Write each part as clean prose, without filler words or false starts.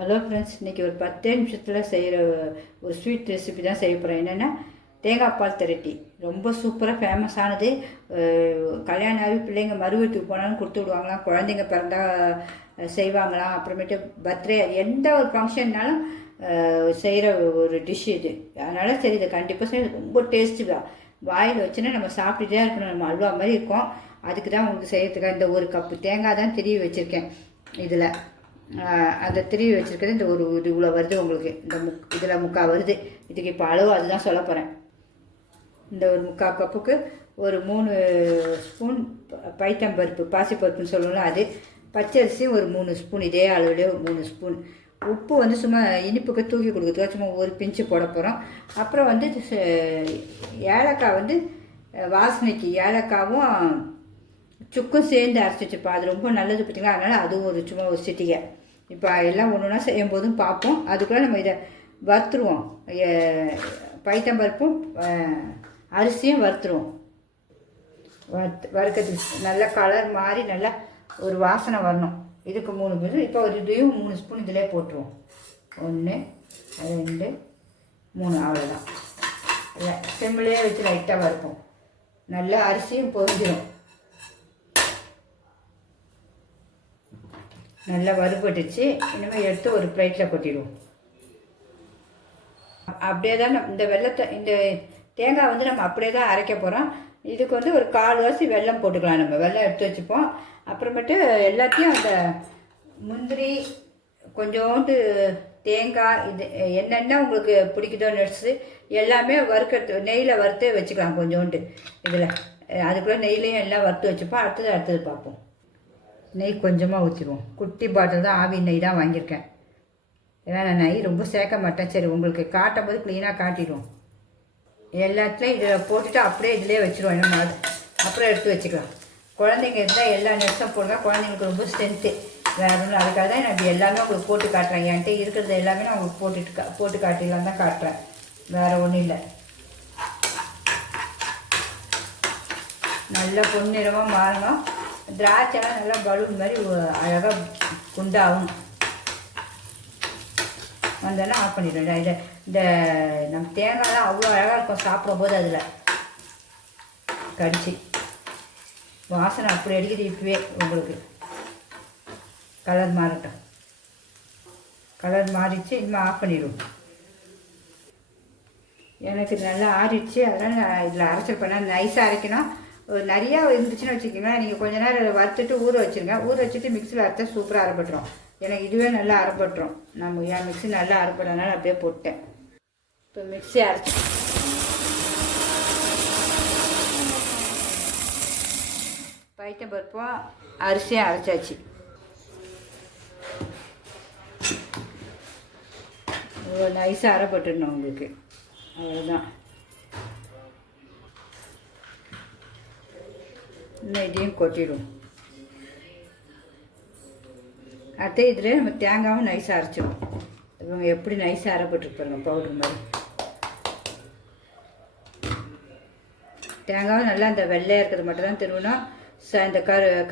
Hello friends, இன்றைக்கி ஒரு 10 நிமிஷத்தில் செய்கிற ஒரு ஸ்வீட் ரெசிபி தான் செய்ய போகிறேன். என்னென்னா தேங்காய் பால் திரட்டி ரொம்ப சூப்பராக ஃபேமஸானது. கல்யாணம் ஆகி பிள்ளைங்க மருவத்துக்கு போனாலும் கொடுத்து விடுவாங்களாம், குழந்தைங்க பிறந்தா செய்வாங்களாம், அப்புறமேட்டு பர்த்டே எந்த ஒரு ஃபங்க்ஷன்னாலும் செய்கிற ஒரு டிஷ் இது. அதனால் சரி, இதை கண்டிப்பாக செய்ய ரொம்ப டேஸ்ட்டு தான். வாயில் வச்சுன்னா நம்ம சாப்பிட்டுட்டே இருக்கணும், நம்ம அல்வா மாதிரி இருக்கும். அதுக்கு தான் உங்களுக்கு செய்யறதுக்காக இந்த ஒரு கப்பு தேங்காய் தான் திருவி வச்சுருக்கேன். இதில் அந்த திருவி வச்சுருக்கிறது இந்த ஒரு இது இவ்வளோ வருது உங்களுக்கு. இதில் முக்கால் வருது. இதுக்கு இப்போ அளவு அதுதான் சொல்ல போகிறேன். இந்த ஒரு முக்கால் கப்புக்கு ஒரு 3 ஸ்பூன் பைத்தம்பருப்பு, பாசிப்பருப்புன்னு சொல்லணும், அது பச்சரிசியும் ஒரு 3 ஸ்பூன், இதே அளவுலேயே ஒரு 3 ஸ்பூன். உப்பு வந்து சும்மா இனிப்புக்கு தூக்கி கொடுக்குறதுக்காக சும்மா ஒரு பிஞ்சு போட போகிறோம். அப்புறம் வந்து ஏலக்காய் வந்து வாசனைக்கு ஏலக்காவும் சுக்கும் சேர்ந்து அரைச்சி வச்சுப்பா, அது ரொம்ப நல்லது பார்த்திங்களா. அதனால் அதுவும் ஒரு சும்மா ஒரு சிட்டிகை. இப்போ எல்லாம் ஒன்று ஒன்றா செய்யும் போதும் பார்ப்போம். அதுக்குள்ளே நம்ம இதை வறுத்துருவோம். பைத்தம்பருப்பும் அரிசியும் வறுத்துருவோம். வறுக்கிறதுக்கு நல்ல கலர் மாதிரி நல்லா ஒரு வாசனை வரணும். இதுக்கு 3 பேர். இப்போ ஒரு இதையும் 3 ஸ்பூன் இதிலே போட்டுருவோம். 1 2 3, அவ்வளோதான். இல்லை, சிம்மிலே வச்சு லைட்டாக வறுப்போம். நல்லா அரிசியும் பொரிஞ்சிடும். நல்லா வறுபட்டுச்சு. இனிமேல் எடுத்து ஒரு பிளேட்டில் கொட்டிடுவோம். அப்படியே தான் இந்த தேங்காய் வந்து நம்ம அப்படியே தான் அரைக்க போகிறோம். இதுக்கு வந்து ஒரு 1/4 வாசி வெல்லம் போட்டுக்கலாம். நம்ம வெல்லம் எடுத்து வச்சுப்போம். அப்புறமேட்டு எல்லாத்தையும் அந்த முந்திரி, கொஞ்சோண்டு தேங்காய், இது என்னென்ன உங்களுக்கு பிடிக்குதோ நட்ஸு எல்லாமே வறுக்கிறது நெய்யில் வறுத்தே வச்சுக்கலாம். கொஞ்சோண்டு இதில் அதுக்குள்ளே நெய்லையும் எல்லாம் வறுத்து வச்சுப்போம். அடுத்தது பார்ப்போம். நெய் கொஞ்சமாக ஊற்றிடுவோம். குட்டி பாட்டில் தான், ஆவி நெய் தான் வாங்கியிருக்கேன். ஏன்னா நான் நெய் ரொம்ப சேர்க்க மாட்டேன். சரி, உங்களுக்கு காட்டும் போது க்ளீனாக காட்டிடுவோம். எல்லாத்துலேயும் இதில் போட்டுட்டு அப்படியே இதிலே வச்சுருவோம். நம்ம அப்புறம் எடுத்து வச்சுக்கலாம். குழந்தைங்க இருந்தால் எல்லா நெட்ஸும் போடுங்க. குழந்தைங்களுக்கு ரொம்ப ஸ்ட்ரென்த்து வேறு ஒன்றும். அதுக்காக தான் நான் இப்படி எல்லாமே உங்களுக்கு போட்டு காட்டுறேன். என்கிட்ட இருக்கிறது எல்லாமே நான் உங்களுக்கு போட்டு காட்டிடலாம் தான் காட்டுறேன். வேறு ஒன்றும் இல்லை. நல்லா பொன்னிறமாக மாறணும். திராட்சைலாம் நல்லா பலூன் மாதிரி அழகாக குண்டாகும். வந்தோன்னா ஆஃப் பண்ணிடுறேன். இந்த நம்ம தேங்காய்லாம் அவ்வளோ அழகாக இருக்கும் சாப்பிடும்போது. அதில் கடிச்சு வாசனை அப்படி அடிக்குது. இப்போவே உங்களுக்கு கலர் மாறட்டும். கலர் மாறிடுச்சு. இனிமேல் ஆஃப் பண்ணிடுவோம். எனக்கு நல்லா ஆறிடுச்சு. அதனால் நான் இதில் அரைச்சிருப்பேன். நைஸாக அரைக்கணும். நிறையா இருந்துச்சுன்னு வச்சுக்கிங்களேன், நீங்கள் கொஞ்ச நேரம் வறுத்துட்டு ஊற வச்சுருங்க. ஊற வச்சுட்டு மிக்சியில் அரைச்சா சூப்பராக அரைப்பட்டுரும். எனக்கு இதுவே நல்லா அரைப்பட்டுரும். நம்ம என் மிக்சி நல்லா அரைப்படனால அப்படியே போட்டேன். இப்போ மிக்சி அரைச்சி பைத்தம்பருப்பும் அரிசியும் அரைச்சாச்சு. நைஸாக அரைப்பட்டுடணும் உங்களுக்கு. அவ்வளோதான். இன்னும் இதையும் கொட்டிடும். அடுத்து இதில் நம்ம தேங்காயும் நைஸாக அரைச்சிடும். இவங்க எப்படி நைஸாக அரைப்பட்டுருப்பாங்க பவுடர் மாதிரி. தேங்காயும் நல்லா அந்த வெள்ளையாக இருக்கிறது மட்டும் தான் திருவணும். இந்த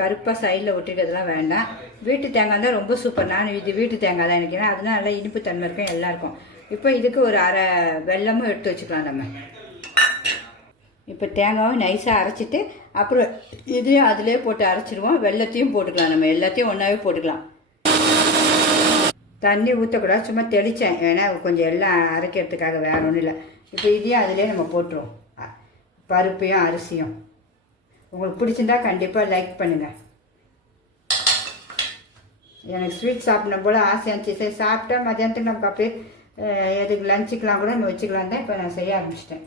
கருப்பாக சைடில் ஒட்டிக்கிறதுலாம் வேண்டாம். வீட்டு தேங்காய் தான் ரொம்ப சூப்பர். நான் இது வீட்டு தேங்காய் தான் எனக்கு. ஏன்னா அதனால் நல்லா இனிப்பு தன்மை இருக்கும், எல்லாருக்கும். இப்போ இதுக்கு ஒரு அரை வெல்லமும் எடுத்து வச்சுக்கலாம் நம்ம. இப்போ தேங்காயும் நைஸாக அரைச்சிட்டு அப்புறம் இதையும் அதிலே போட்டு அரைச்சிடுவோம். வெல்லத்தையும் போட்டுக்கலாம். நம்ம எல்லாத்தையும் ஒன்றாவே போட்டுக்கலாம். தண்ணி ஊற்றக்கூடாது, சும்மா தெளித்தேன். ஏன்னா கொஞ்சம் எல்லாம் அரைக்கிறதுக்காக, வேறு ஒன்றும் இல்லை. இப்போ இதையும் அதிலே நம்ம போட்டுருவோம். பருப்பையும் அரிசியும். உங்களுக்கு பிடிச்சிருந்தா கண்டிப்பாக லைக் பண்ணுங்கள். எனக்கு ஸ்வீட் சாப்பிடணும் போல் ஆசை இருந்துச்சு. சரி, சாப்பிட்டா மதியானத்துக்கு நமக்கு அப்படியே எதுக்கு லஞ்சுக்கெலாம் கூட நம்ம வச்சுக்கலாம் தான் இப்போ நான் செய்ய ஆரம்பிச்சிட்டேன்.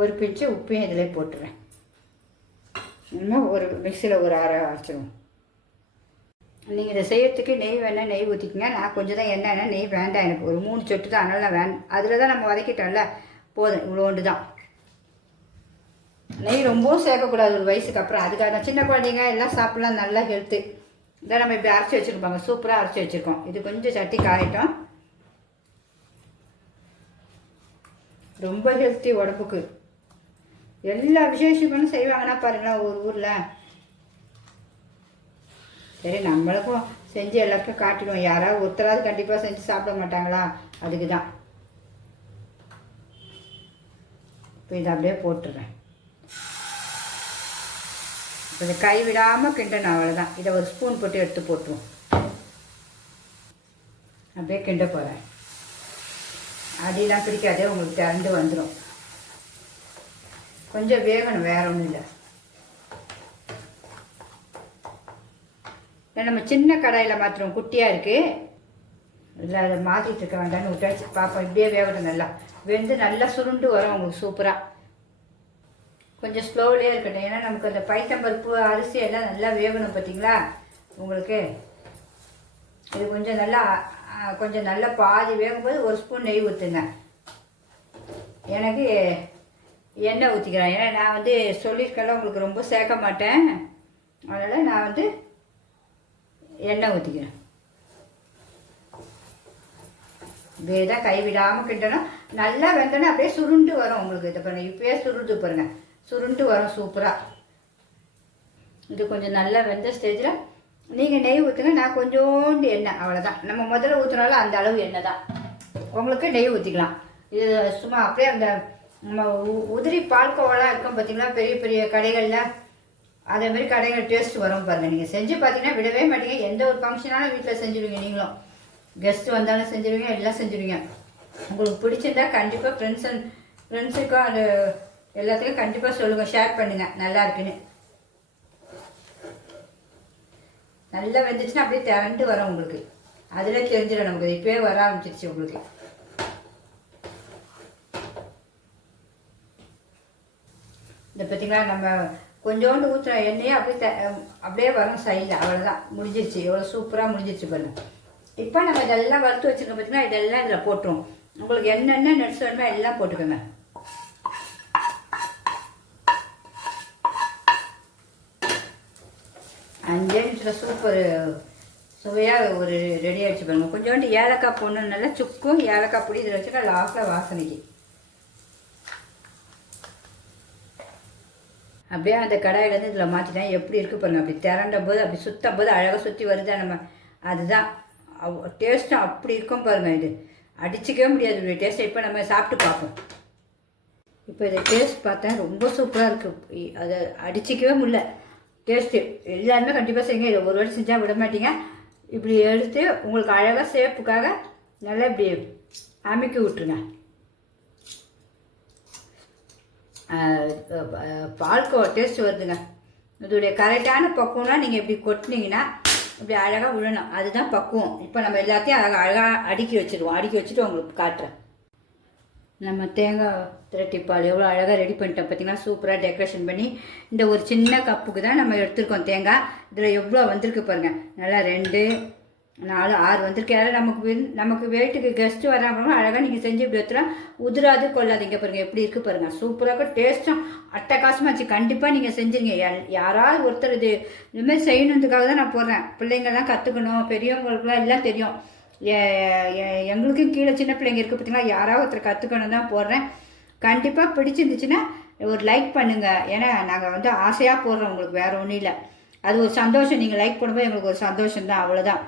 ஒரு பிஞ்சு உப்பையும் இதில் போட்டுறேன். இன்னும் ஒரு மிக்சியில் ஒரு அரை அரைச்சிடுவோம். நீங்கள் இதை செய்யறதுக்கு நெய் வேணால் நெய் ஊற்றிக்கிங்க. நான் கொஞ்சம் தான் எண்ணெய் நெய் வேண்டாம். எனக்கு ஒரு 3 சொட்டு தான். அதனால் நான் அதில் தான் நம்ம வதக்கிட்டோம்ல, போதும். இவ்வளோண்டு தான். நெய் ரொம்பவும் சேர்க்கக்கூடாது ஒரு வயசுக்கு அப்புறம். அதுக்காக தான் சின்ன குழந்தைங்க எல்லாம் சாப்பிட்லாம், நல்லா ஹெல்த்து. இதை நம்ம இப்படி அரைச்சி வச்சுருப்பாங்க. சூப்பராக அரைச்சி வச்சுருக்கோம். இது கொஞ்சம் சட்டி காயிட்டோம். ரொம்ப ஹெல்த்தி உடம்புக்கு. எல்லா விசேஷங்களும் செய்வாங்கன்னா பாருங்களேன் ஒரு ஊரில். சரி, நம்மளுக்கும் செஞ்சு எல்லாருக்கும் காட்டிடுவோம். யாராவது ஒருத்தராவது கண்டிப்பாக செஞ்சு சாப்பிட மாட்டாங்களா, அதுக்கு தான். இப்போ இதை அப்படியே போட்டுடுறேன். இப்போ இதை கை விடாமல் கிண்டணும், அவ்வளோதான். இதை ஒரு ஸ்பூன் போட்டு எடுத்து போட்டுருவோம். அப்படியே கிண்ட போகிறேன். அடியெலாம் பிடிக்காதே, உங்களுக்கு திரண்டு வந்துடும். கொஞ்சம் வேகணும், வேற ஒன்றும் இல்லை. நம்ம சின்ன கடாயில் மாத்திரம் குட்டியாக இருக்குது, இல்லை அதை மாற்றிட்டு இருக்க வேண்டாம்னு விட்டாச்சு. பாப்பா இப்படியே வேகட்டும். நல்லா வெந்து நல்லா சுருண்டு வரும் உங்களுக்கு சூப்பராக. கொஞ்சம் ஸ்லோவிலே இருக்கட்டும், ஏன்னா நமக்கு அந்த பைத்தம்பருப்பு அரிசி எல்லாம் நல்லா வேகணும் பார்த்தீங்களா உங்களுக்கு. இது கொஞ்சம் நல்லா பாதி வேகும்போது ஒரு ஸ்பூன் நெய் ஊற்றுங்க. எனக்கு எண்ணெய் ஊற்றிக்கிறேன், ஏன்னா நான் வந்து சொல்லியிருக்கேன்ல உங்களுக்கு ரொம்ப சேர்க்க மாட்டேன், அதனால் நான் வந்து எண்ணெய் ஊற்றிக்கிறேன். இப்படியே தான் கைவிடாமல் கிட்டணும். நல்லா வெந்தோன்னா அப்படியே சுருண்டு வரும் உங்களுக்கு. இதை பாருங்கள், இப்போயே சுருண்டு பாருங்கள், சுருண்டு வரும் சூப்பராக. இது கொஞ்சம் நல்லா வெந்த ஸ்டேஜில் நீங்கள் நெய் ஊற்றுங்க, நான் கொஞ்சோண்டு எண்ணெய், அவ்வளோதான். நம்ம முதல்ல ஊற்றுனாலும் அந்த அளவு எண்ணெய் தான். உங்களுக்கு நெய் ஊற்றிக்கலாம். இது சும்மா அப்படியே அந்த நம்ம உதிரி பால்கோவெல்லாம் இருக்கும் பார்த்தீங்கன்னா பெரிய பெரிய கடைகளில், அதேமாரி கடைகள் டேஸ்ட் வரும் பாருங்கள். நீங்கள் செஞ்சு பார்த்தீங்கன்னா விடவே மாட்டீங்க. எந்த ஒரு ஃபங்க்ஷனாலும் வீட்டில் செஞ்சுடுவீங்க, நீங்களும் கெஸ்ட்டு வந்தாலும் செஞ்சுருவீங்க, எல்லாம் செஞ்சுருவீங்க. உங்களுக்கு பிடிச்சிருந்தா கண்டிப்பாக ஃப்ரெண்ட்ஸுக்கும் அது எல்லாத்துக்கும் கண்டிப்பாக சொல்லுங்கள், ஷேர் பண்ணுங்கள் நல்லா இருக்குன்னு. நல்லா வெந்துச்சுன்னா அப்படியே திரண்டு வரும் உங்களுக்கு, அதில் தெரிஞ்சிடும் நமக்கு. இப்போயே வர ஆரம்பிச்சிருச்சு உங்களுக்கு. இந்த பார்த்தீங்களா, நம்ம கொஞ்சோண்டு ஊற்றுற எண்ணெயே அப்படியே வரும் சைடில், அவ்வளோதான், முடிஞ்சிருச்சு. எவ்வளோ சூப்பராக முடிஞ்சிருச்சு பாருங்க. இப்போ நம்ம இதெல்லாம் வறுத்து வச்சுருக்கோம் பார்த்தீங்கன்னா, இதெல்லாம் இதில் போட்டுருவோம். உங்களுக்கு என்னென்ன நட்ஸ் வேணுமோ எல்லாம் போட்டுக்கோங்க. அஞ்சே நிமிஷத்தில் சூப்பர் சுவையாக ஒரு ரெடி ஆகிடுச்சு பாருங்கள். கொஞ்சோண்டு ஏலக்காய் போடணும், நல்லா சுக்கும் ஏலக்காய் பொடி இதில் வச்சுக்கா லாஸ்ட்டில் வாசனைக்கு. அப்படியே அந்த கடாயிலேருந்து இதில் மாற்றிட்டேன். எப்படி இருக்குது பாருங்கள், அப்படி திரண்டும் போது அப்படி சுற்றும் போது அழகாக சுற்றி வருதா நம்ம, அதுதான் டேஸ்ட்டும் அப்படி இருக்கும் பாருங்கள். இது அடிச்சிக்கவே முடியாது இப்படி டேஸ்ட்டை. இப்போ நம்ம சாப்பிட்டு பார்ப்போம். இப்போ இதை டேஸ்ட் பார்த்தேன், ரொம்ப சூப்பராக இருக்குது. அதை அடிச்சிக்கவே முடியல டேஸ்ட்டு. எல்லாருமே கண்டிப்பாக செய்யுங்க. இதை ஒரு வாட்டி செஞ்சால் விட மாட்டீங்க. இப்படி எடுத்து உங்களுக்கு அழகாக சேப்புக்காக நல்லா இப்படி அமைக்கி விட்டுருங்க. பால்கோவா டேஸ்ட் வருதுங்க. இதோடைய கரெக்டான பக்குவம்னா நீங்கள் இப்படி கொட்டினீங்கன்னா இப்படி அழகாக விழணும், அதுதான் பக்குவம். இப்போ நம்ம எல்லாத்தையும் அழகாக அடுக்கி வச்சுருவோம். அடுக்கி வச்சுட்டு உங்களுக்கு காட்டுறேன். நம்ம தேங்காய் திரட்டிப்பால் எவ்வளோ அழகாக ரெடி பண்ணிட்டோம் பார்த்தீங்கன்னா, சூப்பராக டெக்கரேஷன் பண்ணி. இந்த ஒரு சின்ன கப்புக்கு தான் நம்ம எடுத்துருக்கோம் தேங்காய். இதில் எவ்வளோ வந்திருக்கு பாருங்கள், நல்லா 2 4 6 வந்திருக்கு. யாரும் நமக்கு வீட்டுக்கு கெஸ்ட்டு வராங்க, அழகாக நீங்கள் செஞ்சு இப்படி எடுத்துலாம், உதிராது கொள்ளாதீங்க பாருங்கள். எப்படி இருக்குது பாருங்கள், சூப்பராக டேஸ்ட்டும் அட்டகாசமாச்சு. கண்டிப்பாக நீங்கள் செஞ்சுருங்க. யாராவது ஒருத்தர் இதுமாதிரி செய்யணுன்றதுக்காக தான் நான் போடுறேன். பிள்ளைங்கள்லாம் கற்றுக்கணும், பெரியவங்களுக்குலாம் எல்லாம் தெரியும். எங்களுக்கும் கீழே சின்ன பிள்ளைங்க இருக்குது பார்த்தீங்களா, யாராவது ஒருத்தர் கற்றுக்கணும் தான் போடுறேன். கண்டிப்பாக பிடிச்சிருந்துச்சுன்னா ஒரு லைக் பண்ணுங்கள். ஏன்னா நாங்கள் வந்து ஆசையாக போடுறோம், உங்களுக்கு வேறு ஒன்றும் இல்லை. அது ஒரு சந்தோஷம். நீங்கள் லைக் பண்ணும்போது எங்களுக்கு ஒரு சந்தோஷம் தான், அவ்வளோதான்.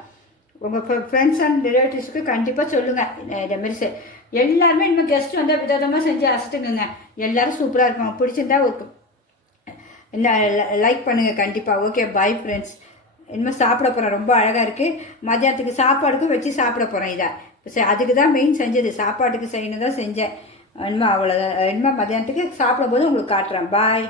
உங்கள் ஃப்ரெண்ட்ஸ் அண்ட் ரிலேட்டிவ்ஸுக்கு கண்டிப்பாக சொல்லுங்கள். இதேமாரி எல்லாருமே இனிமேல் கெஸ்ட் வந்தால் விதவிதமாக செஞ்சு அசத்துக்குங்க. எல்லோரும் சூப்பராக இருக்கும். பிடிச்சிருந்தா ஒரு லைக் பண்ணுங்கள் கண்டிப்பாக. Okay, bye friends. இனிமேல் சாப்பிட போகிறேன். ரொம்ப அழகாக இருக்குது. மதியானத்துக்கு சாப்பாடுக்கும் வச்சு சாப்பிட போகிறேன். இதை அதுக்கு தான் மெயின் செஞ்சது, சாப்பாட்டுக்கு செய்யணும் தான் செஞ்சேன். இனிமேல் அவ்வளோதான். இனிமேல் மதியானத்துக்கு சாப்பிடும் போது உங்களுக்கு காட்டுறேன். பாய்.